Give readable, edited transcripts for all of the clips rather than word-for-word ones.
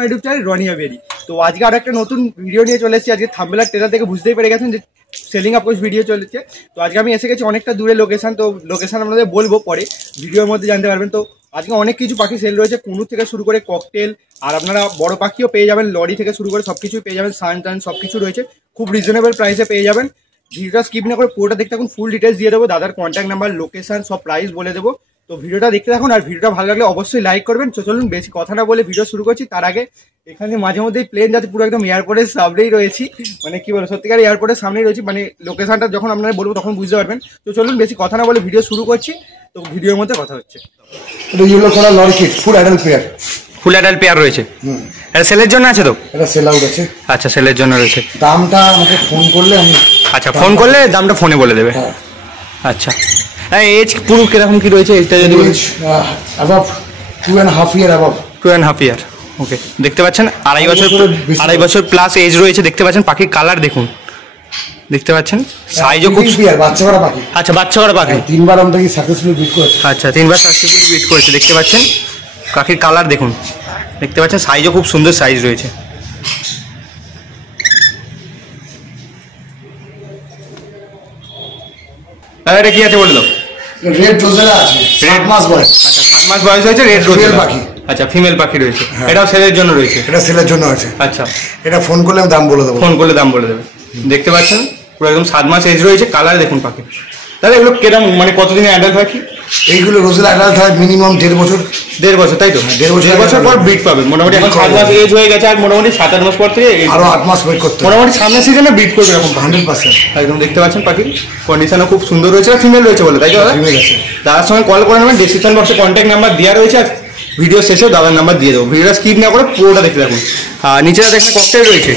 YouTube channel রনিয়া বেরি। তো আজকে আর একটা নতুন ভিডিও নিয়ে চলে এসেছি। আজকে থাম্বনেল ট্রেলার থেকে বুঝতেই পেরে গেছেন যে সেলিং আপ কোর্স ভিডিও চলেছে। তো আজকে আমি এসে গেছি অনেকটা দূরে লোকেশন, তো লোকেশন আপনাদের বলবো পরে ভিডিওর মধ্যে জানতে পারবেন। তো আজকে অনেক কিছু পাখি সেল রয়েছে, কুনুর থেকে শুরু করে ককটেল, আর আপনারা বড় পাখিও পেয়ে যাবেন, লরি থেকে শুরু করে সবকিছুই পেয়ে যাবেন, সান টান সবকিছু রয়েছে, খুব রিজনেবল প্রাইসে পেয়ে যাবেন। ভিডিওটা স্কিপ না করে পুরোটা দেখতে থাকুন, ফুল ডিটেলস দিয়ে দেবো, দাদার কন্ট্যাক্ট নাম্বার, লোকেশন সব প্রাইস বলে দেবো। তো ভিডিওটা দেখতে থাকুন, আর ভিডিওটা ভালো লাগলে অবশ্যই লাইক করবেন। তো চলুন বেশি কথা না বলে ভিডিও শুরু করছি। তার আগে এখানে মাঝে মধ্যেই প্লেন যাতে পুরো একদম এয়ারপোর্টের সামনেই রয়েছি, মানে কি বলবো সত্যিকার এয়ারপোর্টের সামনেই রয়েছি, মানে লোকেশনটা যখন আপনারা বলবো তখন বুঝতে পারবেন। তো চলুন বেশি কথা না বলে ভিডিও শুরু করছি। তো ভিডিওর মধ্যে কথা হচ্ছে। ফুল অ্যাডাল্ট পেয়ার রয়েছে, এটা সেলের জন্য আছে তো? এটা সেল আউট আছে। আচ্ছা, সেলের জন্য রয়েছে। দামটা আমাকে ফোন করলে আমি, আচ্ছা ফোন করলে দামটা ফোনে বলে দেবে। আচ্ছা, এজ পুরো কিরকম কি রয়েছে? এটা যদি অ্যাবাভ 2.5 ইয়ার, অ্যাবাভ 2.5 ইয়ার। ওকে, দেখতে পাচ্ছেন আড়াই বছর প্লাস এজ রয়েছে। দেখতে পাচ্ছেন পাখির কালার দেখুন, দেখতে পাচ্ছেন সাইজও খুব। বাচ্চা করা পাখি। আচ্ছা, বাচ্চা করা পাখি। 3বার আমরা কি সাকসেসফুলি বিট করেছি। আচ্ছা, 3বার সাকসেসফুলি বিট করেছে। দেখতে পাচ্ছেন পাখির কালার দেখুন, দেখতে পাচ্ছেন সাইজও খুব সুন্দর সাইজ রয়েছে। এটা কি আছে বলে দাও? রেড রোজেলা আছে, 7 মাস বয়স। আচ্ছা, 7 মাস বয়স হয়েছে, রেড রোজেলা পাখি। আচ্ছা, ফিমেল পাখি রয়েছে, এটাও সেলের জন্য রয়েছে। এটা সেলের জন্য আছে। আচ্ছা, এটা ফোন করলে আমি দাম বলে দেবো। ফোন করলে দাম বলে দেবে। দেখতে পাচ্ছেন পুরো একদম 7 মাস এজ রয়েছে। কালার দেখুন পাখি। তাহলে এগুলো কেরম, মানে কতদিনে অ্যাডাল্ট হয়? কি এইগুলো রোজেলা অ্যাডাল্ট হয় মিনিমাম 1.5 বছর। 1.5 বছর, তাই তো? 1.5 বছর পর ব্রিড পাবে মোটামুটি। এখন 7 মাস এজ হয়ে গেছে, আর মোটামুটি 7-8 মাস পর থেকে আরো 8 মাস ওয়েট করতে হবে। মোটামুটি সামনের সিজনে ব্রিড করবে এরকম 100%। একদম দেখতে পাচ্ছেন পাখির কন্ডিশনও খুব সুন্দর রয়েছে। ফিমেল রয়েছে বলে, তাই তো? ফিমেল আছে। দাদার সঙ্গে কল করে নেবেন, ডেসক্রিপশন বক্সে কন্ট্যাক্ট নাম্বার দেওয়া রয়েছে, আর ভিডিও শেষে দাদার নাম্বার দিয়ে দেবো। ভিডিওটা স্কিপ না করে পুরোটা দেখতে থাকুন। আর নিচেটা দেখেন ককটেল রয়েছে,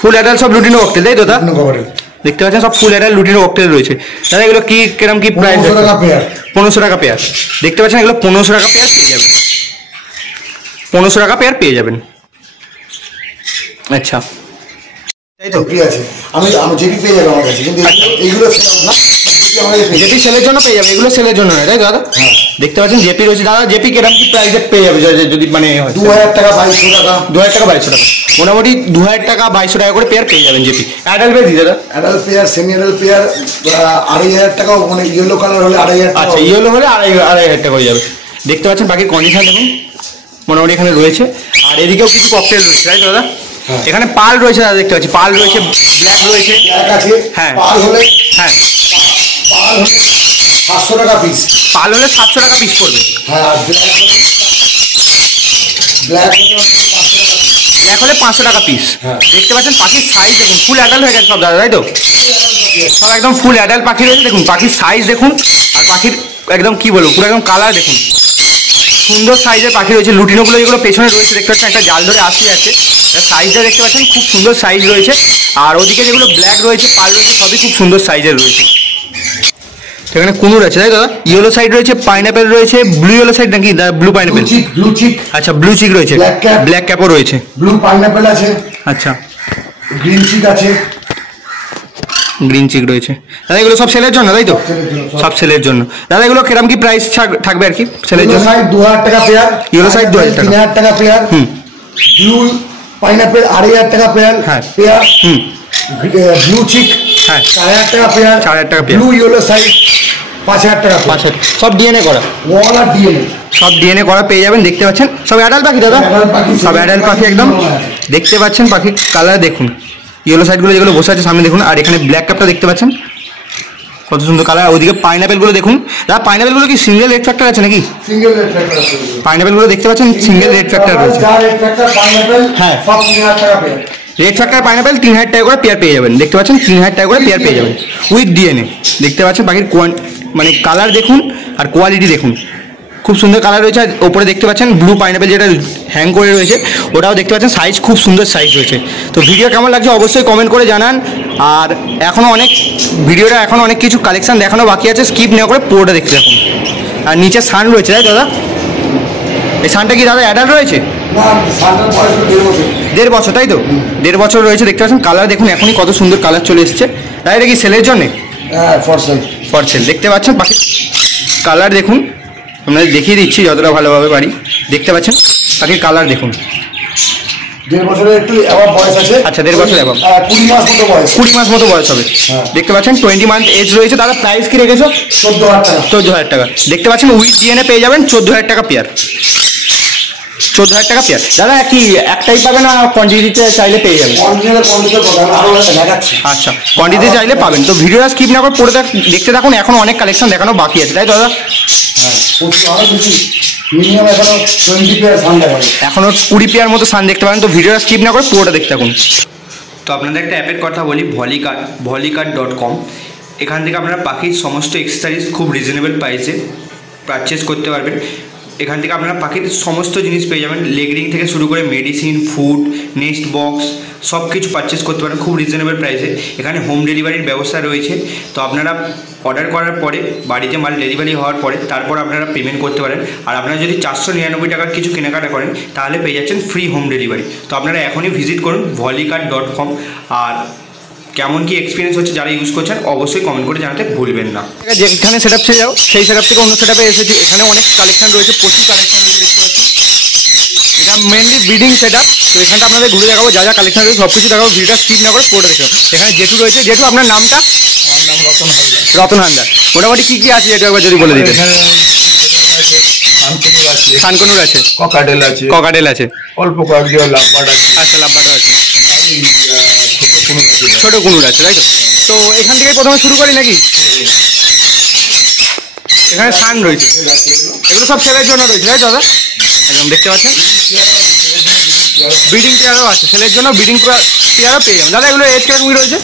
ফুল অ্যাডাল্ট সব লুটিনো ককটেল, তাই তো? দেখতে পাচ্ছেন সব ফুল অ্যাডাল্ট লুটিনো ককটেল রয়েছে। দাদা এগুলো কি কিরকম কি প্রাইস? 1500 টাকা পেয়ার। 1500 টাকা পেয়ার। দেখতে পাচ্ছেন এগুলো 1500 টাকা পেয়ার পেয়ে যাবেন। 1500 টাকা পেয়ার পেয়ে যাবেন। আচ্ছা, তাই তো? ঠিক আছে, আমি যেটি পেয়ে যাবো আমার কাছে, কিন্তু এইগুলো জেপি সেলের জন্য পেয়ে যাবে, এগুলো সেলের জন্য নয়, তাই তো দাদা? দেখতে পাচ্ছেন জেপি রয়েছে। দাদা জেপি কিরকম কি প্রাইসে পেয়ে যাবে যদি মানে 2000 টাকা 2200 টাকা? 2000 টাকা 2200 টাকা, মোটামুটি 2000 টাকা 2200 টাকা করে পেয়ার পেয়ে যাবেন জেপি। অ্যাডাল্ট বেশি দাদা? Adult pair, semi adult pair 2500 টাকা, মানে ইয়েলো কালার হলে 2500 টাকা। আচ্ছা, ইয়েলো হলে 2500 টাকা হয়ে যাবে। দেখতে পাচ্ছেন বাকির কন্ডিশন দেখুন মোটামুটি এখানে রয়েছে। আর এদিকেও কিছু ককটেল রয়েছে, তাই তো দাদা? এখানে পাল রয়েছে দাদা, দেখতে পাচ্ছি পাল রয়েছে, ব্ল্যাক রয়েছে। হ্যাঁ, পাল হলে, হ্যাঁ পাল হলে 700 টাকা পিস। পাল হলে 700 টাকা পিস পড়বে। হ্যাঁ, আর ব্ল্যাক হলে 500 টাকা পিস। দেখতে পাচ্ছেন পাখির সাইজ দেখুন, ফুল অ্যাডাল্ট হয়ে গেছে সব দাদা, তাই তো? সব একদম ফুল অ্যাডাল্ট পাখি রয়েছে। দেখুন পাখির সাইজ দেখুন, আর পাখির একদম কি বলবো পুরো একদম কালার দেখুন, সুন্দর সাইজের পাখি রয়েছে। লুটিনোগুলো যেগুলো পেছনে রয়েছে দেখতে পাচ্ছেন, একটা জাল ধরে আসতে যাচ্ছে, সাইজটা দেখতে পাচ্ছেন খুব সুন্দর সাইজ রয়েছে। আর ওদিকে যেগুলো ব্ল্যাক রয়েছে, পাল রয়েছে, সবই খুব সুন্দর সাইজের রয়েছে। এখানে কুনুর আছে, তাই দাদা? ইয়েলো সাইড রয়েছে, পাইনাপেল রয়েছে, ব্লু ইয়েলো সাইড নাকি ব্লু পাইনাপেল? ব্লু চিক। আচ্ছা, ব্লু চিক রয়েছে, ব্ল্যাক ক্যাপও রয়েছে, ব্লু পাইনাপেল আছে। আচ্ছা, গ্রিন চিক আছে, গ্রিন চিক রয়েছে। দাদা এগুলো সব সেলের জন্য, তাই তো? সব সেলের জন্য। দাদা এগুলো কিরকম কি প্রাইস থাকবে আর কি সেলের জন্য? 2000 টাকা পেয়ার, ইয়েলো সাইড 2000 টাকা, 3000 টাকা পেয়ার। ব্লু পাইনাপেল 2500 টাকা পেয়ার। হ্যাঁ, পেয়ার। ব্লু চিক 4000 টাকা পেয়ার। 4000 টাকা পেয়ার। ব্লু ইয়েলো সাইড 5000 টাকা। 5000, সব ডিএনএ করা, ওয়াল আর ডিএনএ সব ডিএনএ করা পেয়ে যাবেন। দেখতে পাচ্ছেন সব অ্যাডাল্ট পাখি দাদা, সব অ্যাডাল্ট পাখি একদম। দেখতে পাচ্ছেন পাখির কালার দেখুন, ইয়েলো সাইডগুলো যেগুলো বসে আছে সামনে দেখুন, আর এখানে ব্ল্যাক কাপটা দেখতে পাচ্ছেন কত সুন্দর কালার। ওইদিকে পাইনাপেলগুলো দেখুন দাদা, পাইনাপেলগুলো কি সিঙ্গেল রেড ফ্যাক্টর আছে নাকি? সিঙ্গেল রেড ফ্যাক্টর আছে। পাইনাপেলগুলো দেখতে পাচ্ছেন সিঙ্গেল রেড ফ্যাক্টর রয়েছে। রেড ফ্যাক্টর পাইনাপেল, হ্যাঁ, সব 3000 টাকা পেয়ার। রেড ফ্যাক্টর পাইনাপেল 3000 টাকা করে পেয়ার পেয়ে যাবেন। দেখতে পাচ্ছেন 3000 টাকা করে পেয়ার পেয়ে যাবেন উইথ ডিএনএ। দেখতে পাচ্ছেন পাখির মানে কালার দেখুন আর কোয়ালিটি দেখুন, খুব সুন্দর কালার রয়েছে। আর ওপরে দেখতে পাচ্ছেন ব্লু পাইনাপেল যেটা হ্যাং করে রয়েছে, ওটাও দেখতে পাচ্ছেন সাইজ খুব সুন্দর সাইজ রয়েছে। তো ভিডিও কেমন লাগছে অবশ্যই কমেন্ট করে জানান। আর এখনও অনেক কিছু কালেকশন দেখানো বাকি আছে, স্কিপ না করে পুরোটা দেখতে থাকুন। আর নিচে সান রয়েছে তাই দাদা? এই সানটা কি দাদা অ্যাডাল্ট রয়েছে? না, সানটার বয়স হলো 1.5 বছর। 1.5 বছর তাই তো? 1.5 বছর রয়েছে। দেখতে পাচ্ছেন কালার দেখুন, এখনই কত সুন্দর কালার চলে এসছে। তাই এটা কি সেলের জন্যে? হ্যাঁ, ফর সেল। দেখতে পাচ্ছেন পাখির কালার দেখুন, আপনাদের দেখিয়ে দিচ্ছি যতটা ভালোভাবে পারি। দেখতে পাচ্ছেন পাখির কালার দেখুন। 1.5 বছরের একটু অ্যাভাব বয়স আছে। আচ্ছা, 1.5 বছর অ্যাভাব। 20 মাস মতো বয়স। 20 মাস মতো বয়স হবে। দেখতে পাচ্ছেন 20 মান্থ এজ রয়েছে। দাদা প্রাইস কি রেখেছো? 14,000 টাকা। 14,000 টাকা। দেখতে পাচ্ছেন উইথ ডিএনএ পেয়ে যাবেন 14,000 টাকা পেয়ার। 14,000 টাকা পেয়ার। দাদা কি একটাই পাবে না কোয়ান্টিটিতে চাইলে পেয়ে যাবেন? কোয়ান্টিটির কথা আরো দেখাচ্ছি। আচ্ছা, কোয়ান্টিটি চাইলে পাবেন। তো ভিডিওটা স্কিপ না করে পড়ে দেখতে থাকুন, এখন অনেক কালেকশন দেখানো বাকি আছে তাই দাদা? হ্যাঁ, অনেক বেশি। মিনিমাম এখনো 20 পেয়ার সান দেখাবে। এখনও 20 পেয়ার মতো সান দেখতে পাবেন। তো ভিডিওটা স্কিপ না করে পুরোটা দেখতে থাকুন। তো আপনাদের একটা অ্যাপের কথা বলি, ভলিকার্ড.com। এখান থেকে আপনারা পাখির সমস্ত এক্সেসরিজ খুব রিজনেবল প্রাইসে পারচেস করতে পারবেন। এখান থেকে আপনারা পাখির সমস্ত জিনিস পেয়ে যাবেন, লেগ রিং থেকে শুরু করে মেডিসিন, ফুড, নেস্ট বক্স সব কিছু পারচেস করতে পারেন খুব রিজনেবল প্রাইসে। এখানে হোম ডেলিভারির ব্যবস্থা রয়েছে। তো আপনারা অর্ডার করার পরে বাড়িতে মাল ডেলিভারি হওয়ার পরে তারপর আপনারা পেমেন্ট করতে পারেন। আর আপনারা যদি 499 টাকার কিছু কেনাকাটা করেন তাহলে পেয়ে যাচ্ছেন ফ্রি হোম ডেলিভারি। তো আপনারা এখনই ভিজিট করুন ভলিকার্ড.com। আর কেমন কি এক্সপিরিয়েন্স হচ্ছে যারা ইউজ করছেন অবশ্যই কমেন্ট করে জানাতে ভুলবেন না। যেখানে সেট আপ ছেড়ে যাও সেই সেট আপ থেকে অন্য সেট আপে এসেছি। এখানে অনেক কালেকশন রয়েছে, প্রচুর কালেকশন রয়েছে দেখতে পাচ্ছি। এটা মেনলি ব্রিডিং সেট আপ। তো এখানটা আপনাদের ঘুরে দেখাবো, যা যা কালেকশন রয়েছে সব কিছু দেখাবো। ভিডিওটা স্কিপ না করে পুরোটা দেখো। এখানে জেঠু রয়েছে। জেঠু আপনার নামটা? আমার নাম রতন হালদার। রতন হালদার। মোটামুটি কী কী আছে জেঠু একবার যদি বলে দিতেন? সানকনুর আছে, ককাটেল আছে, অল্প কয়েকজন লাভবার্ড আছে। আচ্ছা, লাভবার্ড আছে, ছোট কুনুর আছে তাই তো? তো এখান থেকে প্রথমে শুরু করি নাকি? এখানে সান রয়েছে, এগুলো সব ছেলের জন্য রয়েছে তাই তো দাদা? একদম দেখতে পাচ্ছেন ব্রিডিং পেয়ারও আছে, ছেলের জন্য ব্রিডিং পেয়ারও পেয়ে যাবেন। দাদা এগুলো এজ কিরকম রয়েছে?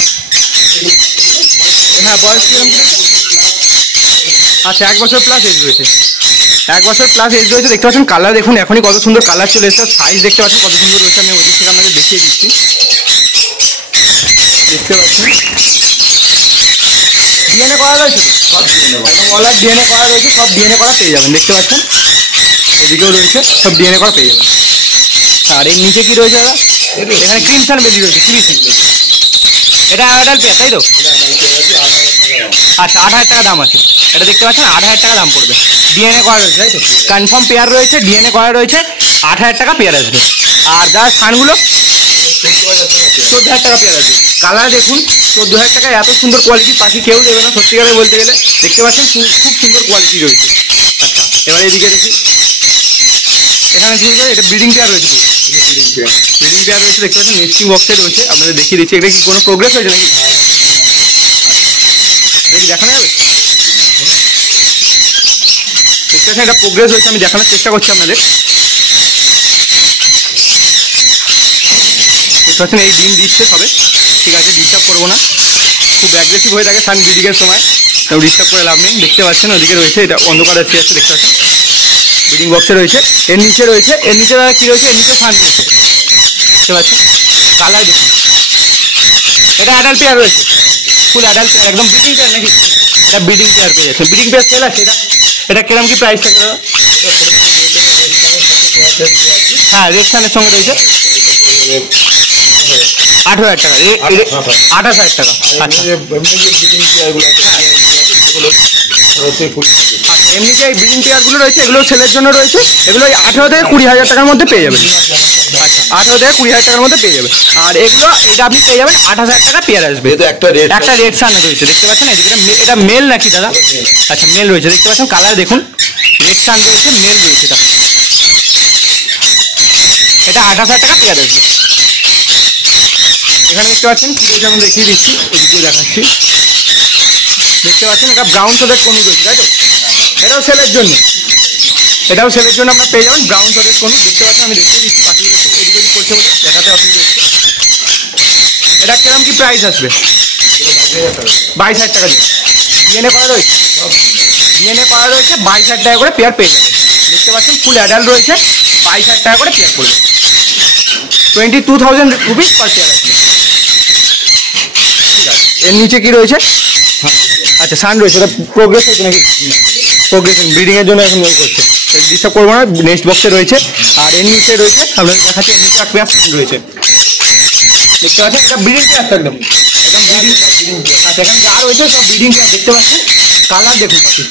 হ্যাঁ, বয়স কিরকম রয়েছে? আচ্ছা, 1 বছর প্লাস এজ রয়েছে। 1 বছর প্লাস এজ রয়েছে। দেখতে পাচ্ছেন কালার দেখুন, এখনই কত সুন্দর কালার চলে এসেছে। সাইজ দেখতে পাচ্ছেন কত সুন্দর রয়েছে। আমি ওদিক থেকে আপনাদের দেখিয়ে দিচ্ছি। দেখতে পাচ্ছেন ডিএনএ করা রয়েছে, সব অলার ডিএনএ করা রয়েছে, সব ডিএনএ করা পেয়ে যাবেন। দেখতে পাচ্ছেন এদিকেও রয়েছে, সব ডিএনএ করা পেয়ে যাবেন। আর এর নিচে কি রয়েছে দাদা? এখানে ক্রিমসান বেলি রয়েছে, সিবিসি। এটা অ্যাডাল্ট পেয়ার তাই তো? আচ্ছা, 8,000 টাকা দাম আছে। এটা দেখতে পাচ্ছেন 8,000 টাকা দাম পড়বে। ডিএনএ করা রয়েছে তাই তো? কনফার্ম পেয়ার রয়েছে, ডিএনএ করা রয়েছে, 8,000 টাকা পেয়ার আসবে। আর যার সানগুলো 14,000 টাকা পেয়ার আসবে। কালার দেখুন, 14,000 টাকায় এত সুন্দর কোয়ালিটি পাখি কেউ দেবে না সত্যিকারে বলতে গেলে। দেখতে পাচ্ছেন খুব সুন্দর কোয়ালিটি রয়েছে। আচ্ছা, এবার এদিকে দেখি। এখানে শুরু করে এটা ব্রিডিং পেয়ার রয়েছে, ব্রিডিং পেয়ার রয়েছে। দেখতে পাচ্ছেন নেস্টিং বক্সে রয়েছে, আপনাদের দেখিয়ে দিচ্ছি। এটা কি কোনো প্রোগ্রেস হয়েছে নাকি? এটা কি দেখানো যাবে? দেখতে পাচ্ছেন এটা প্রোগ্রেস হয়েছে, আমি দেখানোর চেষ্টা করছি আপনাদের। দেখতে পাচ্ছেন এই ডিম দিচ্ছে সবে, ঠিক আছে, ডিস্টার্ব করবো না। খুব অ্যাগ্রেসিভ হয়ে থাকে সান ব্রিডিংয়ের সময়, তো ডিস্টার্ব করে লাভ নেই। দেখতে পাচ্ছেন ওদিকে রয়েছে, এটা অন্ধকার আসছে, দেখতে পাচ্ছেন ব্রিডিং বক্সে রয়েছে। এর নিচে রয়েছে, এর নিচে কী রয়েছে? এর নিচে সান রয়েছে, দেখতে পাচ্ছেন। কালার দেখুন, এটা অ্যাডাল্ট পেয়ার রয়েছে, ফুল অ্যাডাল্ট পেয়ার, একদম ব্রিডিং পেয়ার নাকি? এটা ব্রিডিং পেয়ার পেয়ে যাচ্ছে। ব্রিডিং পেয়ার সেল আছে এটা? এটা কিরকম কি প্রাইস থাকে দাদা? হ্যাঁ, রেড সানের সঙ্গে রয়েছে 8,000 টাকা, 28,000 টাকা। আচ্ছা, এমনি যে ব্রিডিং পেয়ারগুলো রয়েছে এগুলো ছেলের জন্য রয়েছে, এগুলো 18 থেকে 20,000 টাকার মধ্যে পেয়ে যাবেন। আচ্ছা, 18 থেকে 20,000 টাকার মধ্যে পেয়ে যাবেন। আর এগুলো এটা আপনি পেয়ে যাবেন 28,000 টাকা পেয়ার আসবে। একটা রেড সান রয়েছে, দেখতে পাচ্ছেন এদিকে। এটা মেল নাকি দাদা? আচ্ছা, মেল রয়েছে, দেখতে পাচ্ছেন কালার দেখুন, রেড সান রয়েছে, মেল রয়েছে। এটা 28,000 টাকা পেয়ার আসবে। এখানে দেখতে পাচ্ছেন কি রয়েছে, আমি দেখিয়ে দিচ্ছি, এদিকেও দেখাচ্ছি। দেখতে পাচ্ছেন এটা ব্রাউন সোডের কনু রয়েছে তাই তো? এটাও সেলের জন্য, এটাও সেলের জন্য আপনার পেয়ে যাবেন ব্রাউন সোডের কনু। দেখতে পাচ্ছেন আমি দেখিয়ে দিচ্ছি, পাখিগুলো একটু এদিক ওদিক করছে বলে দেখাতে অসুবিধা হচ্ছে। এটা কিরকম কি প্রাইস আসবে? 22,000 টাকা দিয়ে। ডিএনএ করা রয়েছে, 22,000 টাকা করে পেয়ার পেয়ে যাবেন। দেখতে পাচ্ছেন ফুল অ্যাডাল্ট রয়েছে, 22,000 টাকা করে পেয়ার পড়বে, 22,000 রুপিস পার পেয়ার আসবে। ঠিক আছে, এর নিচে কি রয়েছে? আচ্ছা সান রয়েছে, ওটা প্রোগ্রেস হয়েছে নাকি? প্রোগ্রেশন ব্রিডিংয়ের জন্য এখন ওই করছে, ডিস্টার্ব করবো না, নেক্সট বক্সে রয়েছে। আর এর নিচে রয়েছে আপনাদের দেখাচ্ছি, এর নিচে এক পেয়ার সান রয়েছে, দেখতে পাচ্ছেন এটা ব্রিডিং পেয়ার তো একদম ব্রিডিং। আচ্ছা এখানে যা রয়েছে সব ব্রিডিং পেয়ার, দেখতে পাচ্ছেন কালার দেখুন পাখি।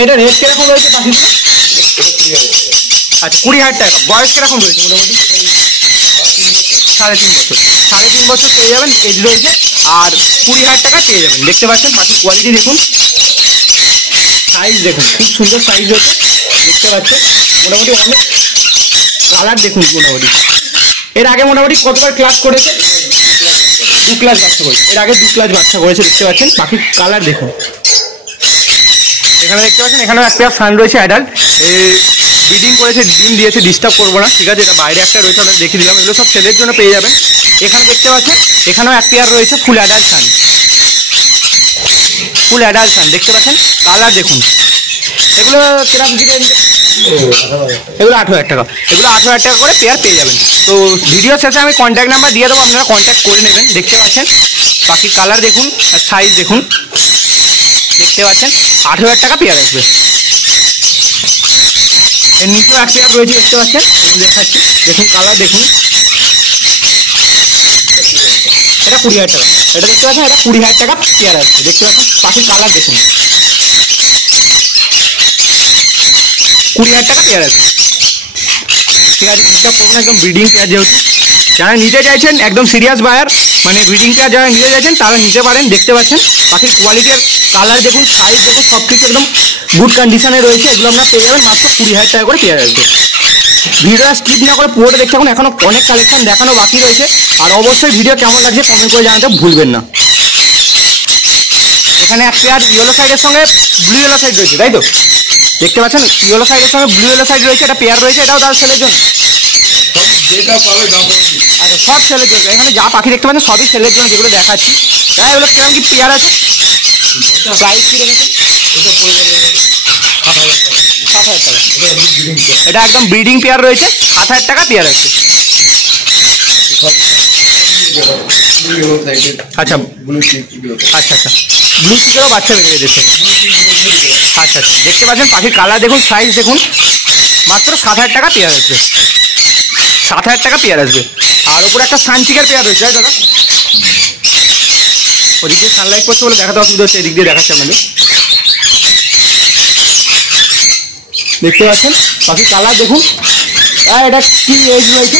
এটা রেট কিরকম রয়েছে পাখিগুলো? আচ্ছা 20,000 টাকা। বয়স কিরকম রয়েছে? মোটামুটি 3.5 বছর, 3.5 বছর পেয়ে যাবেন, এজ রয়েছে। আর 20,000 টাকা পেয়ে যাবেন। দেখতে পাচ্ছেন পাখির কোয়ালিটি দেখুন, সাইজ দেখুন, খুব সুন্দর সাইজ রয়েছে, দেখতে পাচ্ছেন। মোটামুটি অনেক কালার দেখুন মোটামুটি। এর আগে মোটামুটি কতবার ক্লাস করেছে? 2 ক্লাস বাচ্চা করেছে, এর আগে 2 ক্লাস বাচ্চা করেছে। দেখতে পাচ্ছেন পাখির কালার দেখুন। এখানে দেখতে পাচ্ছেন এখানেও একটা সান রয়েছে অ্যাডাল্ট, ব্রিডিং করেছে, ডিম দিয়েছে, ডিস্টার্ব করবো না। ঠিক আছে, এটা বাইরে একটা রয়েছে, আমরা দেখিয়ে দিলাম। এগুলো সব ছেলের জন্য পেয়ে যাবেন। এখানে দেখতে পাচ্ছেন এখানেও এক পেয়ার রয়েছে ফুল অ্যাডাল্ট সান, ফুল অ্যাডাল্ট সান। দেখতে পাচ্ছেন কালার দেখুন। এগুলো কিরকম দিবেন? এগুলো 8,000 টাকা, এগুলো 8,000 টাকা করে পেয়ার পেয়ে যাবেন। তো ভিডিও শেষে আমি কন্ট্যাক্ট নাম্বার দিয়ে দেবো, আপনারা কন্ট্যাক্ট করে নেবেন। দেখতে পাচ্ছেন পাখির কালার দেখুন আর সাইজ দেখুন, দেখতে পাচ্ছেন 8,000 টাকা পেয়ার আসবে। এর নিচেও এক পেয়ার রয়েছে, দেখতে পাচ্ছেন, এগুলো দেখাচ্ছি, দেখুন কালার দেখুন। এটা 20,000 টাকা, এটা দেখতে পাচ্ছেন, এটা 20,000 টাকা পেয়ার আসবে। দেখতে পাচ্ছেন পাখির কালার দেখুন, 20,000 টাকা পেয়ার আসবে। ঠিক আছে, ডিস্টার্ব করবো না, একদম ব্রিডিং পেয়ার। যেহেতু যারা নিতে চাইছেন একদম সিরিয়াস বায়ার, মানে ব্রিডিং পেয়ার যারা নিতে চাইছেন তারা নিতে পারেন। দেখতে পাচ্ছেন পাখির কোয়ালিটি আর কালার দেখুন, সাইজ দেখুন, সব কিছু একদম গুড কন্ডিশনে রয়েছে। এগুলো আপনারা পেয়ে যাবেন মাত্র 20,000 টাকা করে পেয়ার আসবে। ভিডিওটা স্কিপ না করে পুরোটা দেখতে থাকুন, এখনো অনেক কালেকশন দেখানো বাকি রয়েছে। আর অবশ্যই ভিডিও কেমন লাগছে কমেন্ট করে জানাতে ভুলবেন না। এখানে এক পেয়ার ইয়েলো সাইডের সঙ্গে ব্লু ইয়েলো সাইড রয়েছে, তাই তো? দেখতে পাচ্ছেন ইয়েলো সাইডের সঙ্গে ব্লু ইয়েলো সাইড রয়েছে, এটা পেয়ার রয়েছে, এটাও তার ছেলের জন্য। আচ্ছা সব ছেলের জন্য, এখানে যা পাখি দেখতে পাচ্ছেন সবই ছেলের জন্য, যেগুলো দেখাচ্ছি। হ্যাঁ, এগুলো কিরকম কি পেয়ার আছে? প্রাইস কি রেখেছে? 7,000 টাকা। এটা একদম ব্রিডিং পেয়ার রয়েছে, 7,000 টাকা পেয়ার আছে। আচ্ছা আচ্ছা আচ্ছা, ব্লু চিকেরও বাচ্চা বেরিয়ে দিচ্ছে। আচ্ছা আচ্ছা, দেখতে পাচ্ছেন পাখির কালার দেখুন, সাইজ দেখুন, মাত্র 7,000 টাকা পেয়ার আসবে, 7,000 টাকা পেয়ার আসবে। আর ওপরে একটা সানচিকের পেয়ার রয়েছে, দাদা ওদিক দিয়ে সানলাইট পড়ছে বলে দেখাতে অসুবিধা হচ্ছে, এদিক দিয়ে দেখাচ্ছে আপনাদের। দেখতে পাচ্ছেন পাখির কালার দেখুন। এটা কি এজ রয়েছে,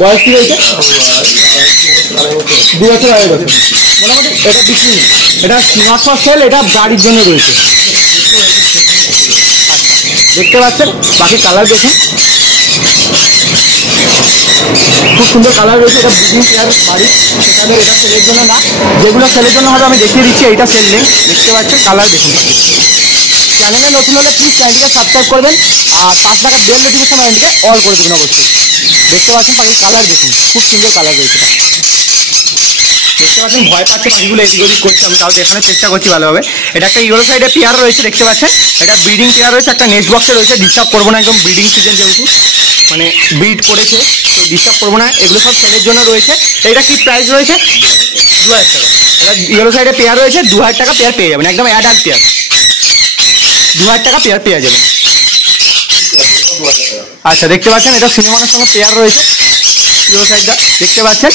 বয়স কি রয়েছে? 2 বছর, 2.5 বছর মোটামুটি। এটা বিক্রি নেই, এটা নট ফর সেল, এটা গাড়ির জন্য রয়েছে। দেখতে পাচ্ছেন পাখির কালার দেখুন, খুব সুন্দর কালার রয়েছে। এটা ব্রিডিং পেয়ার বাড়ি, সেখানে এটা সেলের জন্য না, যেগুলো সেলের জন্য হবে আমি দেখিয়ে দিচ্ছি। এইটা সেল নেই, দেখতে পাচ্ছেন কালার দেখুন। চ্যানেলে নতুন হলে প্লিজ চ্যানেলটিকে সাবস্ক্রাইব করবেন, আর 5 টাকার বেল নোটিফিকেশন আইকনটিকে অল করে দেবেন অবশ্যই। দেখতে পাচ্ছেন পাখির কালার দেখুন, খুব সুন্দর কালার রয়েছে। দেখতে পাচ্ছেন ভয় পাচ্ছে পাখিগুলো, এদিক ওদিক করছে, আমি তাও দেখানোর চেষ্টা করছি ভালোভাবে। এটা একটা ইয়েলো সাইডে পেয়ার রয়েছে, দেখতে পাচ্ছেন, এটা ব্রিডিং পেয়ার রয়েছে, একটা নেক্সট বক্সে রয়েছে। ডিস্টার্ব করবো না, একদম ব্রিডিং সিজন যেহেতু, মানে ব্রিড করেছে, তো ডিস্টার্ব করবো না। এগুলো সব ছেলের জন্য রয়েছে। এটা কি প্রাইস রয়েছে? 2,000 টাকা। এটা ইয়েলো সাইডে পেয়ার রয়েছে, 2,000 টাকা পেয়ার পেয়ে যাবেন, একদম অ্যাডাল্ট পেয়ার, 2,000 টাকা পেয়ার পেয়ে যাবেন। আচ্ছা দেখতে পাচ্ছেন এটা সিনেমানের সঙ্গে পেয়ার রয়েছে, ইয়েলো সাইডটা দেখতে পাচ্ছেন,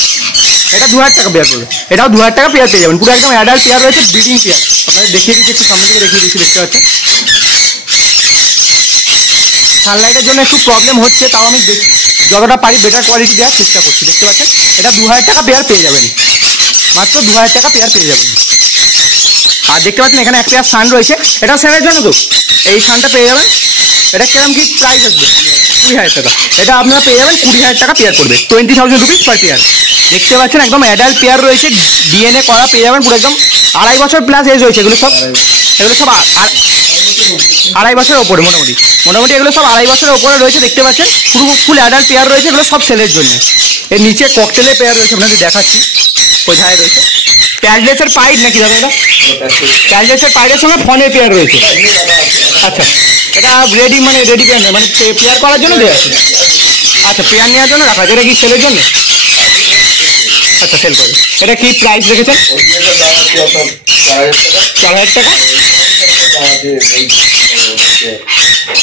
এটা 2,000 টাকা পেয়ার করবে, এটাও 2,000 টাকা পেয়ার পেয়ে যাবেন। পুরো একদম অ্যাডাল্ট পেয়ার রয়েছে, ব্রিডিং পেয়ার। আপনাদের দেখিয়ে দিচ্ছি, একটু সামনে থেকে দেখিয়ে দিচ্ছি। দেখতে পাচ্ছেন সানলাইটের জন্য একটু প্রবলেম হচ্ছে, তাও আমি যতটা পারি বেটার কোয়ালিটি দেওয়ার চেষ্টা করছি। দেখতে পাচ্ছেন এটা 2,000 টাকা পেয়ার পেয়ে যাবেন, মাত্র 2,000 টাকা পেয়ার পেয়ে যাবেন। আর দেখতে পাচ্ছেন এখানে এক পেয়ার সান রয়েছে, এটা সেলের জন্য তো, এই সানটা পেয়ে যাবেন। এটা কিরকম কি প্রাইস আসবে? 20,000 টাকা। এটা আপনারা পেয়ে যাবেন 20,000 টাকা পেয়ার করবে, 20,000 রুপিস পার পেয়ার। দেখতে পাচ্ছেন একদম অ্যাডাল্ট পেয়ার রয়েছে, ডিএনএ করা পেয়ে যাবেন, পুরো একদম 2.5 বছর প্লাস এজ রয়েছে। এগুলো সব 2.5 বছরের ওপরে, মোটামুটি এগুলো সব 2.5 বছরের ওপরে রয়েছে। দেখতে পাচ্ছেন পুরো ফুল অ্যাডাল্ট পেয়ার রয়েছে, এগুলো সব সেলের জন্য। এর নিচে ককটেলের পেয়ার রয়েছে, আপনাদের দেখাচ্ছি, ওই ধারে রয়েছে। প্যাচলেসের পাইড নাকি দাদা? এটা প্যাচলেসের পাইডের সঙ্গে ফোনের পেয়ার রয়েছে। আচ্ছা, এটা রেডি মানে রেডি পেয়ার নয়, মানে পেয়ার করার জন্য দেওয়া আছে। আচ্ছা, পেয়ার নেওয়ার জন্য রাখা আছে। এটা কি সেলের জন্য? আচ্ছা, সেল করবে। এটা কি প্রাইস রেখেছেন? 4000 টাকা।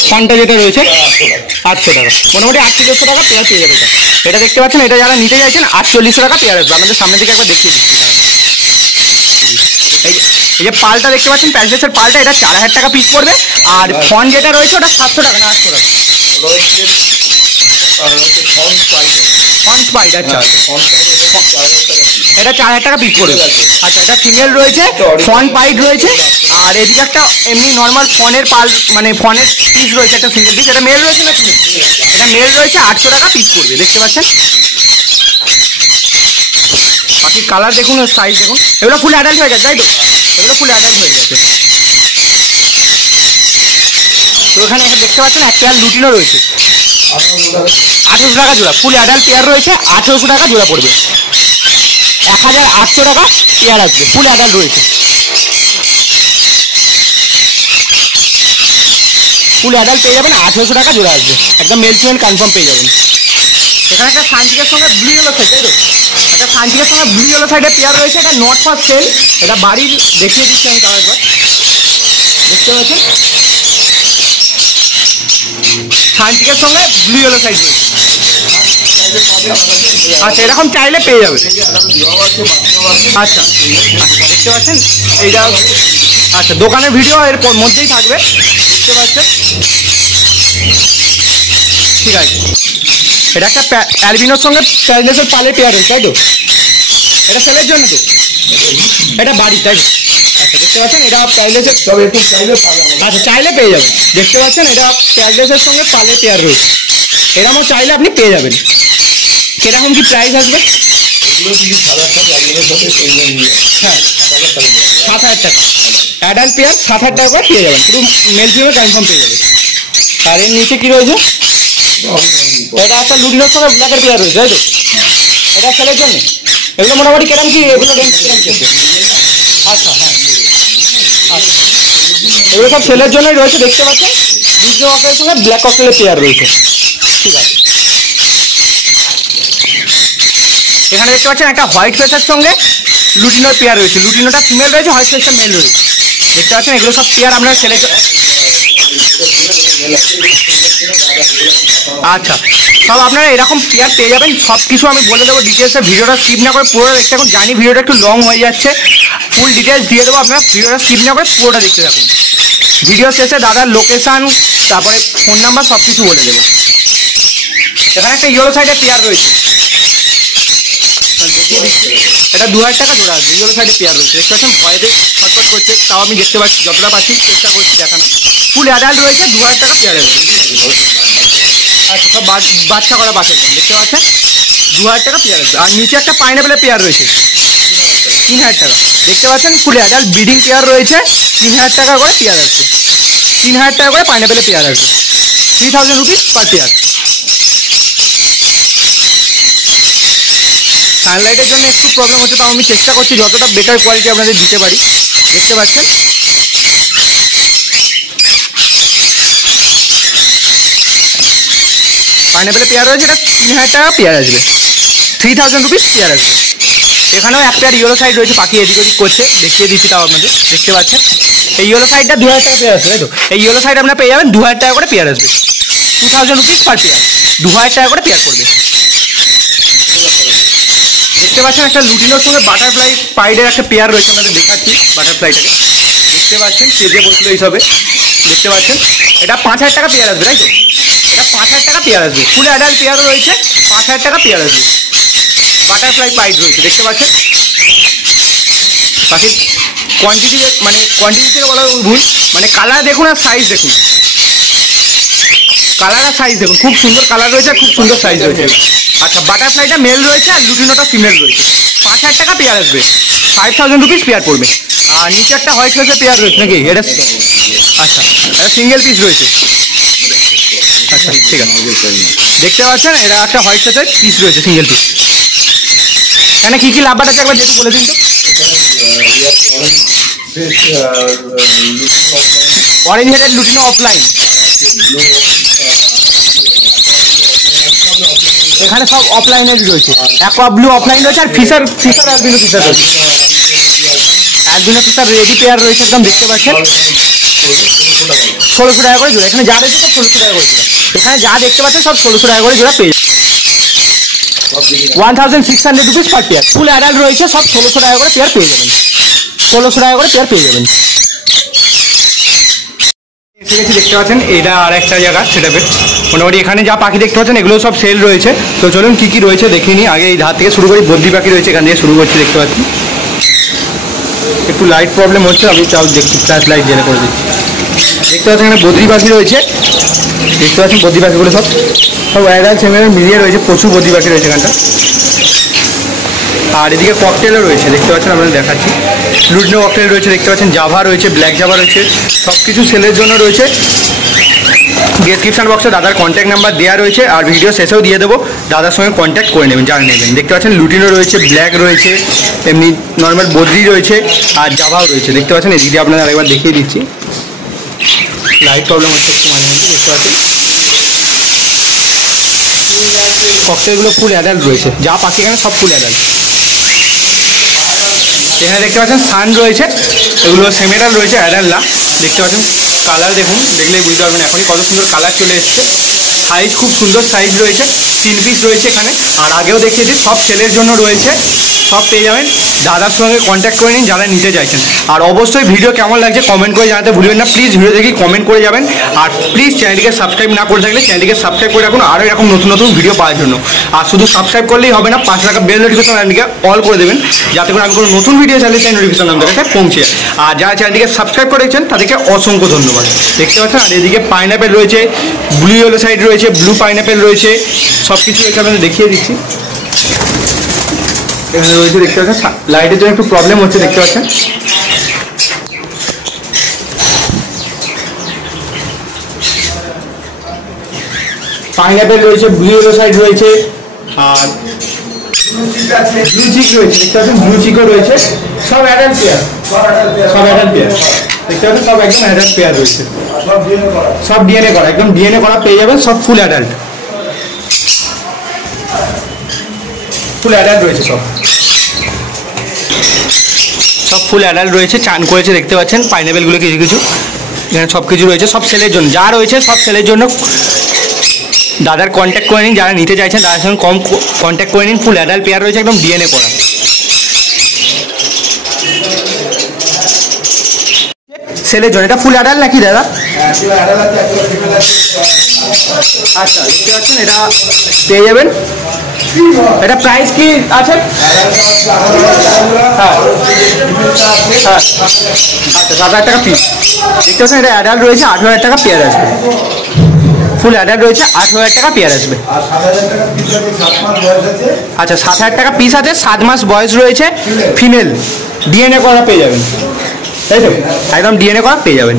ফোনটা যেটা রয়েছে 800 টাকা, মোটামুটি 800 টাকা পেয়ার পেয়ে যাবে। এটা দেখতে পাচ্ছেন, এটা যারা নিতে চাইছেন 4800 টাকা পেয়ার আসবে। আপনাদের সামনে থেকে একবার দেখিয়ে দিচ্ছি। এই যে পালটা দেখতে পাচ্ছেন, প্যাচলেসের পালটা, এটা 4000 টাকা পিস পড়বে। আর ফোন যেটা রয়েছে ওটা 700 টাকা না 800 টাকা। ফন স্পাইড, আচ্ছা, এটা 4000 টাকা পিস পড়বে। আচ্ছা, এটা ফিমেল রয়েছে, ফন পাইড রয়েছে। আর এদিকে একটা এমনি নর্মাল ফোনের পাল মানে ফোনের পিস রয়েছে, একটা সিঙ্গেল পিস। এটা মেল রয়েছে না ফিমেল? এটা মেল রয়েছে, 800 টাকা পিস পড়বে। দেখতে পাচ্ছেন বাকি কালার দেখুন, সাইজ দেখুন। এগুলো ফুল অ্যাডাল্ট হয়ে গেছে, তাই তো? এগুলো ফুল অ্যাডাল্ট হয়ে গেছে। তো এখানে দেখতে পাচ্ছেন এক পেয়ার লুটিনও রয়েছে, 1800 টাকা জোড়া। ফুল অ্যাডাল্ট পেয়ার রয়েছে, 1800 টাকা জোড়া পড়বে। 1800 টাকা পেয়ার আসবে, ফুল অ্যাডাল্ট রয়েছে। ফুল অ্যাডাল্ট পেয়ে যাবেন, 1800 টাকা জোড়া আসবে। একদম মেল ফিমেল কনফার্ম পেয়ে যাবেন। এখানে একটা সানচিকের সঙ্গে ব্লু ইয়েলো সাইড, তাই তো? একটা সানচিকের সঙ্গে ব্লু ইয়েলো সাইডে পেয়ার রয়েছে। এটা নট ফর সেল, এটা বাড়ির দেখিয়ে দিচ্ছি আমি তাও একবার। দেখতে পাচ্ছেন সানচিকের সঙ্গে ব্লু ইয়েলো সাইড রয়েছে। আচ্ছা, এরকম চাইলে পেয়ে যাবে। আচ্ছা, দেখতে পাচ্ছেন এইটা। আচ্ছা, দোকানের ভিডিও এর মধ্যেই থাকবে, দেখতে পাচ্ছেন। ঠিক আছে, এটা একটা অ্যালবিনোর সঙ্গে প্যাচলেসের পালে পেয়ার রয়েছে, তাই তো? এটা সেলের জন্য তো? এটা বাড়ি, তাই তো? আচ্ছা, দেখতে পাচ্ছেন এটা প্যাচলেসের, আচ্ছা চাইলে পেয়ে যাবেন। দেখতে পাচ্ছেন এটা প্যাচলেসের সঙ্গে পালে পেয়ার রয়েছে। এরকমও চাইলে আপনি পেয়ে যাবেন। কিরকম কি প্রাইস আসবে? হ্যাঁ, 7000 টাকা অ্যাডাল্ট পেয়ার, 7000 টাকা করে পেয়ে যাবেন। পুরো মেল ফিমেল কনফার্ম পেয়ে যাবেন। আর এর নিচে কি রয়েছে? এটা একটা লুটিনোর সঙ্গে ব্ল্যাকের পেয়ার রয়েছে, তাই তো? এটা সেলের জন্য। এগুলো মোটামুটি কেরম কি, এগুলো রেঞ্জ কেরম কি? আচ্ছা, হ্যাঁ, আচ্ছা, এগুলো সব সেলের জন্যই রয়েছে। দেখতে পাচ্ছেন লুটিনো ককটেলের সঙ্গে ব্ল্যাক ককটেলের পেয়ার রয়েছে। ঠিক আছে, এখানে দেখতে পাচ্ছেন একটা হোয়াইট ফেসের সঙ্গে লুটিনোর পেয়ার রয়েছে। লুটিনোটা ফিমেল রয়েছে, হোয়াইট ফেসটা মেল রয়েছে। দেখতে পাচ্ছেন এগুলো সব পেয়ার আপনারা সেলের। আচ্ছা, সব আপনারা এরকম পেয়ার পেয়ে যাবেন। সব কিছু আমি বলে দেবো ডিটেলসে, ভিডিওটা স্কিপ না করে পুরোটা দেখতে থাকুন। জানি ভিডিওটা একটু লং হয়ে যাচ্ছে, ফুল ডিটেলস দিয়ে দেবো। আপনারা ভিডিওটা স্কিপ না করে পুরোটা দেখতে থাকুন। ভিডিও শেষে দাদার লোকেশান, তারপরে ফোন নাম্বার সব কিছু বলে দেবো। এখানে একটা ইয়েলো সাইডের পেয়ার রয়েছে, দেখিয়ে দিচ্ছি। এটা 2000 টাকা জোড়া আসবে। ইয়েলো সাইডে পেয়ার রয়েছে, দেখতে পাচ্ছেন ভয়েতে ছটফট করছে, তাও আমি দেখতে পাচ্ছি, যতটা পাচ্ছি চেষ্টা করছি দেখানো। ফুল অ্যাডাল্ট রয়েছে, 2000 টাকা পেয়ার আসবে। আচ্ছা, সব বাচ্চা করা বাচ্চার দাম দেখতে পাচ্ছেন, 2000 টাকা পেয়ার আসবে। আর নিচে একটা পাইনাপেলের পেয়ার রয়েছে, 3000 টাকা। দেখতে পাচ্ছেন ফুল অ্যাডাল্ট ব্রিডিং পেয়ার রয়েছে, 3000 টাকা করে পেয়ার আসবে। 3000 টাকা করে পাইনাপেলের পেয়ার আসবে, 3000 রুপিস পার পেয়ার। সানলাইটের জন্য একটু প্রবলেম হচ্ছে, তাও আমি চেষ্টা করছি যতটা বেটার কোয়ালিটি আপনাদের দিতে পারি। দেখতে পাচ্ছেন পাইনাপেলের পেয়ার রয়েছে, এটা 3000 টাকা পেয়ার আসবে, 3000 রুপিস পেয়ার আসবে। এখানেও এক পেয়ার ইয়েলো সাইড রয়েছে, পাখি এদিক ওদিক করছে, দেখিয়ে দিচ্ছি তাও আপনাদের। দেখতে পাচ্ছেন এই ইয়েলো সাইডটা 2000 টাকা পেয়ার আসবে, তাই তো? এই ইয়েলো সাইড আপনারা পেয়ে যাবেন 2000 টাকা করে পেয়ার আসবে, 2000 রুপিস পার পেয়ার, 2000 টাকা করে পেয়ার করবে। দেখতে পাচ্ছেন একটা লুটিনোর সঙ্গে বাটারফ্লাই পাইডের একটা পেয়ার রয়েছে, আপনাদের দেখাচ্ছি বাটারফ্লাইটাকে। দেখতে পাচ্ছেন কেজে বসলো এইসবে, দেখতে পাচ্ছেন এটা 5000 টাকা পেয়ার আসবে, তাই তো? এটা 5000 টাকা পেয়ার আসবে, ফুল অ্যাডাল্ট পেয়ারও রয়েছে, 5000 টাকা পেয়ার আসবে। বাটারফ্লাই পাইড রয়েছে, দেখতে পাচ্ছেন। পাখির কোয়ান্টিটি মানে কোয়ান্টিটি থেকে বলা ভুল, মানে কালার দেখুন আর সাইজ দেখুন, কালার আর সাইজ দেখুন, খুব সুন্দর কালার রয়েছে, খুব সুন্দর সাইজ রয়েছে। আচ্ছা, বাটারফ্লাইটা মেল রয়েছে আর লুটিনোটা ফিমেল রয়েছে, 5000 টাকা পেয়ার আসবে, 5000 রুপিস পেয়ার পড়বে। আর নিচে একটা হোয়াইট ফেসের পেয়ার রয়েছে নাকি এটা? আচ্ছা, এটা সিঙ্গেল পিস রয়েছে। আচ্ছা, ঠিক আছে, দেখতে পাচ্ছেন এটা একটা হোয়াইট ফেসের পিস রয়েছে, সিঙ্গেল পিস। এখানে কী কী লাভবাট আছে একবার যেহেতু বলে দিন তো। অরেঞ্জ হেডেড লুটিনো অফলাইন, এখানে সব অফলাইনের রয়েছে। অ্যাকোয়া ব্লু অফলাইন রয়েছে, আর ফিশার অ্যালবিনো ফিশার রয়েছে। অ্যালবিনো ফিশার রেডি পেয়ার রয়েছে একদম, দেখতে পাচ্ছেন 1600 টাকা করে জোড়া। এখানে যা রয়েছে সব 1600 টাকা করে জোড়া। এখানে যা দেখতে পাচ্ছেন সব 1600 টাকা করে জোড়া পেয়ে যাবেন। 1600 rupees per pair. Full adult রয়েছে, সব 1600 টাকা করে পেয়ার পেয়ে যাবেন। 1600 টাকা করে পেয়ার পেয়ে যাবেন। এসে গেছি, দেখতে পাচ্ছেন এটা আর একটা জায়গা সেটাপের। মোটামুটি এখানে যা পাখি দেখতে পাচ্ছেন এগুলো সব সেল রয়েছে। তো চলুন কী কী রয়েছে দেখে নিই। আগে এই ধার থেকে শুরু করি, বদ্রি পাখি রয়েছে, এখান থেকে শুরু করছি। দেখতে পাচ্ছি একটু লাইট প্রবলেম হচ্ছে, আমি চাও দেখছি ফ্ল্যাশ লাইট জেনে করে দিচ্ছি। দেখতে পাচ্ছেন এখানে বদ্রি পাখি রয়েছে, দেখতে পাচ্ছেন বদ্রি পাখিগুলো সব অ্যাডাল্ট সেমিনার মিলিয়ে রয়েছে, প্রচুর বদ্রি পাখি রয়েছে এখানটা। আর এদিকে ককটেলও রয়েছে, দেখতে পাচ্ছেন আপনাদের দেখাচ্ছি। লুটিনো ককটেল রয়েছে, দেখতে পাচ্ছেন জাভা রয়েছে, ব্ল্যাক জাভা রয়েছে, সব কিছু সেলের জন্য রয়েছে। ডেসক্রিপশন বক্সে দাদার কন্ট্যাক্ট নাম্বার দেওয়া রয়েছে, আর ভিডিও শেষেও দিয়ে দেবো, দাদার সঙ্গে কন্ট্যাক্ট করে নেবেন যারা নেবেন। দেখতে পাচ্ছেন লুটিনো রয়েছে, ব্ল্যাক রয়েছে, এমনি নর্মাল বদ্রি রয়েছে, আর জাভাও রয়েছে। দেখতে পাচ্ছেন এদিকে আপনাদের আরেকবার দেখিয়ে দিচ্ছি, লাইট প্রবলেম হচ্ছে একটু মাঝে মধ্যে। দেখতে পাচ্ছেন ককটেলগুলো ফুল অ্যাডাল্ট রয়েছে, যা পাখি এখানে সব ফুল অ্যাডাল্ট। এখানে দেখতে পাচ্ছেন সান রয়েছে, এগুলো সেমিডাল রয়েছে, অ্যাডাল্ট না। দেখতে পাচ্ছেন কালার দেখুন, দেখলেই বুঝতে পারবেন এখনই কত সুন্দর কালার চলে এসছে। সাইজ খুব সুন্দর সাইজ রয়েছে, 3 পিস রয়েছে এখানে। আর আগেও দেখিয়েছি সব সেলের জন্য রয়েছে, সব পেয়ে যাবেন। দাদার সঙ্গে কন্ট্যাক্ট করে নিন যারা নিতে চাইছেন। আর অবশ্যই ভিডিও কেমন লাগছে কমেন্ট করে জানাতে ভুলবেন না। প্লিজ ভিডিও দেখি কমেন্ট করে যাবেন। আর প্লিজ চ্যানেলটিকে সাবস্ক্রাইব না করে থাকলে চ্যানেলটিকে সাবস্ক্রাইব করে রাখুন, আরও এরকম নতুন নতুন ভিডিও পাওয়ার জন্য। আর শুধু সাবস্ক্রাইব করলেই হবে না, 5 টাকা বেল নোটিফিকেশন চ্যানেলটিকে অল করে দেবেন, যাতে করে আমি কোনো নতুন ভিডিও চাইলে সেই নোটিফিকেশন আমাদের কাছে পৌঁছে। আর যারা চ্যানেলটিকে সাবস্ক্রাইব করেছেন তাদেরকে অসংখ্য ধন্যবাদ। দেখতে পাচ্ছেন আর এদিকে পাইনঅ্যাপেল রয়েছে, ব্লু ইয়েলো সাইড রয়েছে, ব্লু পাইনঅ্যাপেল রয়েছে, সব কিছু রয়েছে, আপনাদের দেখিয়ে দিচ্ছি। এখানে রয়েছে, দেখতে পাচ্ছেন লাইটের জন্য একটু প্রবলেম হচ্ছে, দেখতে পাচ্ছেন। পাইনঅ্যাপেল রয়েছে, ব্লু ইয়েলো সাইড রয়েছে, আর ব্লু চিক রয়েছে, দেখতে পাচ্ছেন ব্লু চিকও রয়েছে। সব অ্যাডাল্ট পেয়ার, সব অ্যাডাল্ট পেয়ার, দেখতে পাচ্ছেন সব একদম অ্যাডাল্ট পেয়ার রয়েছে, সব ডিএনএ করা, একদম ডিএনএ করা পেয়ে যাবেন, সব ফুল অ্যাডাল্ট, ফুল অ্যাডাল্ট রয়েছে, সব ফুল অ্যাডাল্ট রয়েছে, চান করেছে, দেখতে পাচ্ছেন পাইনঅ্যাপেলগুলো কিছু কিছু এখানে সব কিছু রয়েছে, সব সেলের জন্য, যা রয়েছে সব সেলের জন্য। দাদার কন্ট্যাক্ট করে নিন যারা নিতে চাইছেন, দাদার সঙ্গে কম কন্ট্যাক্ট করে নিন। ফুল অ্যাডাল্ট পেয়ার রয়েছে, একদম ডিএনএ করা। সেলের জন্য এটা ফুল অ্যাডাল্ট নাকি দাদা? আচ্ছা, দেখতে পাচ্ছেন এটা পেয়ে যাবেন। এটা প্রাইস কি আছে? হ্যাঁ হ্যাঁ, আচ্ছা 7,000 টাকা পিস। দেখতে পাচ্ছেন এটা অ্যাডাল্ট রয়েছে, 8,000 টাকা পেয়ার আসবে। ফুল অ্যাডাল্ট রয়েছে, 8,000 টাকা পেয়ার আসবে। আচ্ছা 7,000 টাকা পিস আছে, 7 মাস বয়স রয়েছে, ফিমেল, ডিএনএ করা পেয়ে যাবেন, তাই তো? একদম ডিএনএ করা পেয়ে যাবেন।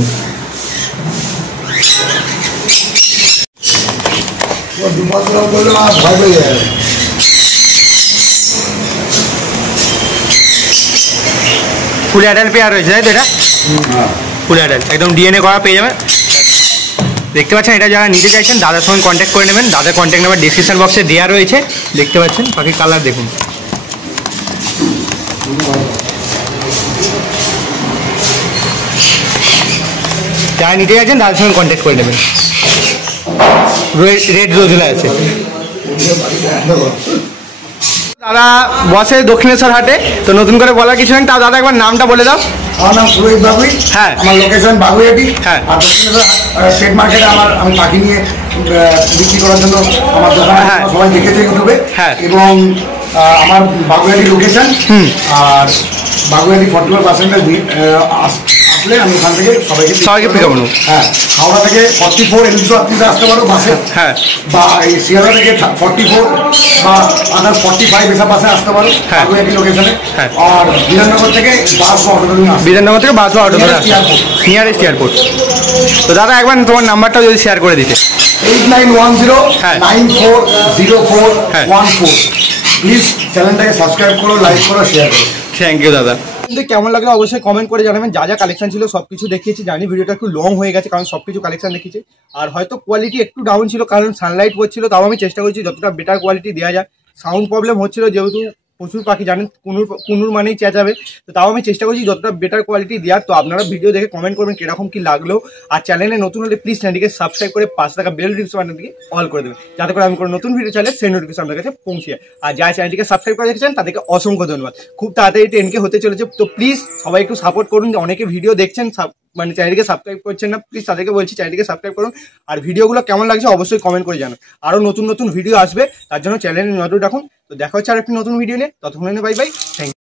ফুল অ্যাডাল্ট পেয়ার রয়েছে, তাই তো? এটা ফুল অ্যাডাল্ট, একদম ডিএনএ করা পেয়ে যাবেন। দেখতে পাচ্ছেন এটা যারা নিতে চাইছেন দাদার সঙ্গে কন্ট্যাক্ট করে নেবেন। দাদার কন্ট্যাক্ট নাম্বার ডিসক্রিপশন বক্সে দেওয়া রয়েছে, দেখতে পাচ্ছেন। পাখির কালার দেখুন, যারা নিতে চাইছেন দাদার সঙ্গে কন্ট্যাক্ট করে নেবেন। রেড রোজুলা আছে। দাদা বসে দক্ষিণেশ্বর হাটে, তো নতুন করে বলার কিছু নেই, তাও দাদা একবার নামটা বলে দাও। আমার নাম সুরজিৎ বাবুই। হ্যাঁ, আমার লোকেশন বাগুইহাটি। হ্যাঁ, আর দক্ষিণেশ্বর স্টেট মার্কেটে আমি পাখি নিয়ে বিক্রি করার জন্য আমার দোকানে সবাই দেখেছে ইউটিউবে। হ্যাঁ, এবং আমার বাগুইহাটি লোকেশন, আর বাগুইহাটি 44% আসলে আমি ওখান থেকে সবাইকে পিক আপ করবো। হ্যাঁ, হাওড়া থেকে 44 এলসো আপনি আসতে পারো বাসে। হ্যাঁ, বা এই শিয়ালদা থেকে 44 বা আদার 45 এসব বাসে আসতে পারো বাগুইহাটি লোকেশনে। আর বিধাননগর থেকে বাস বা অটো ধরে আসতে, বিধাননগর থেকে বাস বা অটো ধরে আসতে, নিয়ারেস্ট এয়ারপোর্ট। তো দাদা একবার তোমার নাম্বারটাও যদি শেয়ার করে দিতে। 8910940414। প্লিজ চ্যানেলটাকে সাবস্ক্রাইব করো, লাইক করো, শেয়ার করো। থ্যাংক ইউ দাদা। কিন্তু কেমন লাগলো অবশ্যই কমেন্ট করে জানাবেন। যা যা কালেকশন ছিল সবকিছু দেখিয়েছি, জানি ভিডিওটা একটু লং হয়ে গেছে কারণ সবকিছু কালেকশন দেখিয়েছি, আর হয়তো কোয়ালিটি একটু ডাউন ছিল কারণ সানলাইট পড়ছিল, তাও আমি চেষ্টা করছি যতটা বেটার কোয়ালিটি দেওয়া যায়। সাউন্ড প্রবলেম হচ্ছিল যেহেতু প্রচুর পাখি, জানেন কুনুর মানেই চেঁচাবে, তো তাও আমি চেষ্টা করছি যতটা বেটার কোয়ালিটি দেওয়ার। তো আপনারা ভিডিও দেখে কমেন্ট করবেন কিরকম কি লাগলো, আর চ্যানেলে নতুন হলে প্লিজ চ্যানেলটিকে সাবস্ক্রাইব করে পাশে থাকা বেল নোটিফিকেশনটিকে অল করে দেবেন, যাতে করে আমি কোনো নতুন ভিডিও চাইলে সেই নোটিফিকেশন আপনার কাছে পৌঁছে যায়। আর যারা চ্যানেলটিকে সাবস্ক্রাইব করে রেখেছেন তাদেরকে অসংখ্য ধন্যবাদ। খুব তাড়াতাড়ি 10K হতে চলেছে, তো প্লিজ সবাই একটু সাপোর্ট করুন। অনেকে ভিডিও দেখছেন মানে চ্যানেলটিকে সাবস্ক্রাইব করছেন না, প্লিজ তাদেরকে বলছি চ্যানেলটিকে সাবস্ক্রাইব করুন। আর ভিডিওগুলো কেমন লাগছে অবশ্যই কমেন্ট করে জানান। আরও নতুন নতুন ভিডিও আসবে, তার জন্য চ্যানেলে নজর রাখুন। তো দেখা হচ্ছে আর একটি নতুন ভিডিও নিয়ে, ততক্ষণ বাই বাই, থ্যাংক ইউ।